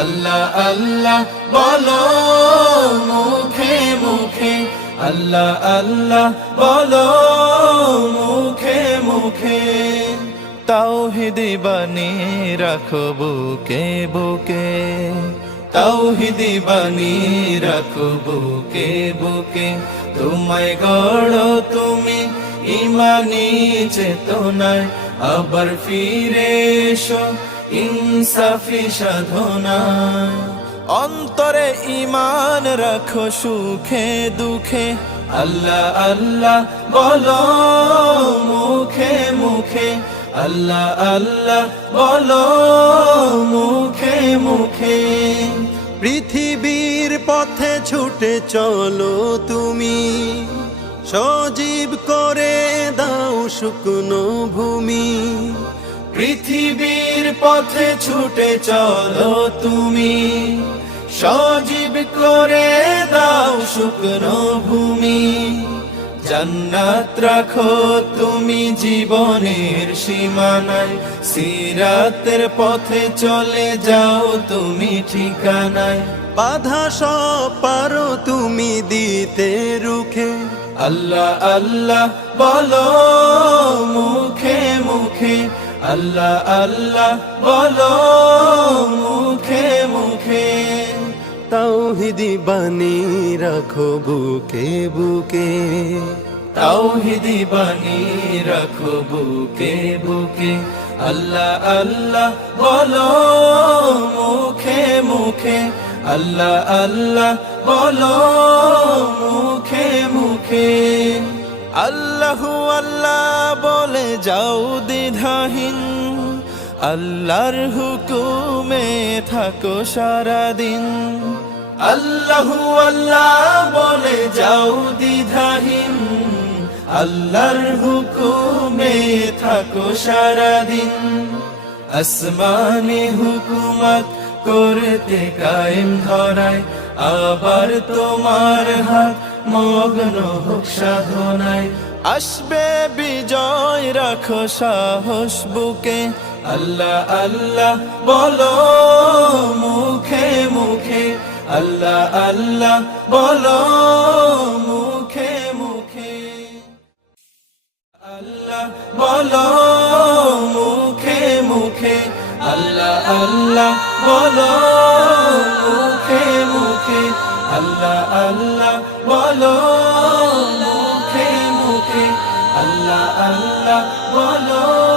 আল্লাহ আল্লাহ বলো মুখে মুখে, আল্লাহ আল্লাহ বলো মুখে মুখে। তাওহীদি বাণী রাখো বুকে বুকে, তাওহীদি বাণী রাখো বুকে বুকে। তোমায় গড়ো তুমি ইমানি চেতনায়, আবার ফিরে এসো ইনসাফি সাধনায়। অন্তরে ঈমান রাখো সুখে দুঃখে, আল্লাহ আল্লাহ বলো মুখে মুখে, আল্লাহ আল্লাহ বলো মুখে মুখে। পৃথিবীর পথে ছুটে চলো তুমি, সজীব করে দাও শুকনো ভূমি। পৃথিবীর পথে ছুটে চলো তুমি, সজীব করে দাও শুকনো ভূমি। জান্নাত রাখো তুমি জীবনের সীমানায়, সিরাতের পথে চলে যাও তুমি ঠিকানায়। বাধা সব পারো তুমি দিতে রুখে, আল্লাহ আল্লাহ বলো মুখে মুখে, আল্লাহ আল্লাহ বলো মুখে মুখে। তাওহীদি বাণী রাখো বুকে বুকে, তাওহীদি বাণী রাখো বুকে বুকে। আল্লাহ আল্লাহ বলো মুখে মুখে, আল্লাহ আল্লাহ বলো মুখে মুখে। আল্লাহু আল্লাহ বলে যাও দ্বিধাহীন, আল্লাহর হুকুমে থাকো সারাদিন। আল্লাহু আল্লাহ বলে যাও দ্বিধাহীন, আল্লাহর হুকুমে থাকো সারাদিন। আসমানি হুকুমত করতে কায়েম ধরায়, আবার তোমার হাত মগ্ন হোক সাধনায়। আসবে বিজয় রাখো সাহস বুকে, আল্লাহ আল্লাহ বলো মুখে মুখে, আল্লাহ আল্লাহ বলো মুখে মুখে। আল্লাহ বলো মুখে মুখে, আল্লাহ আল্লাহ বলো মুখে মুখে, আল্লাহ আল্লাহ বলো মুখে মুখে, আল্লাহ আল্লাহ বলো।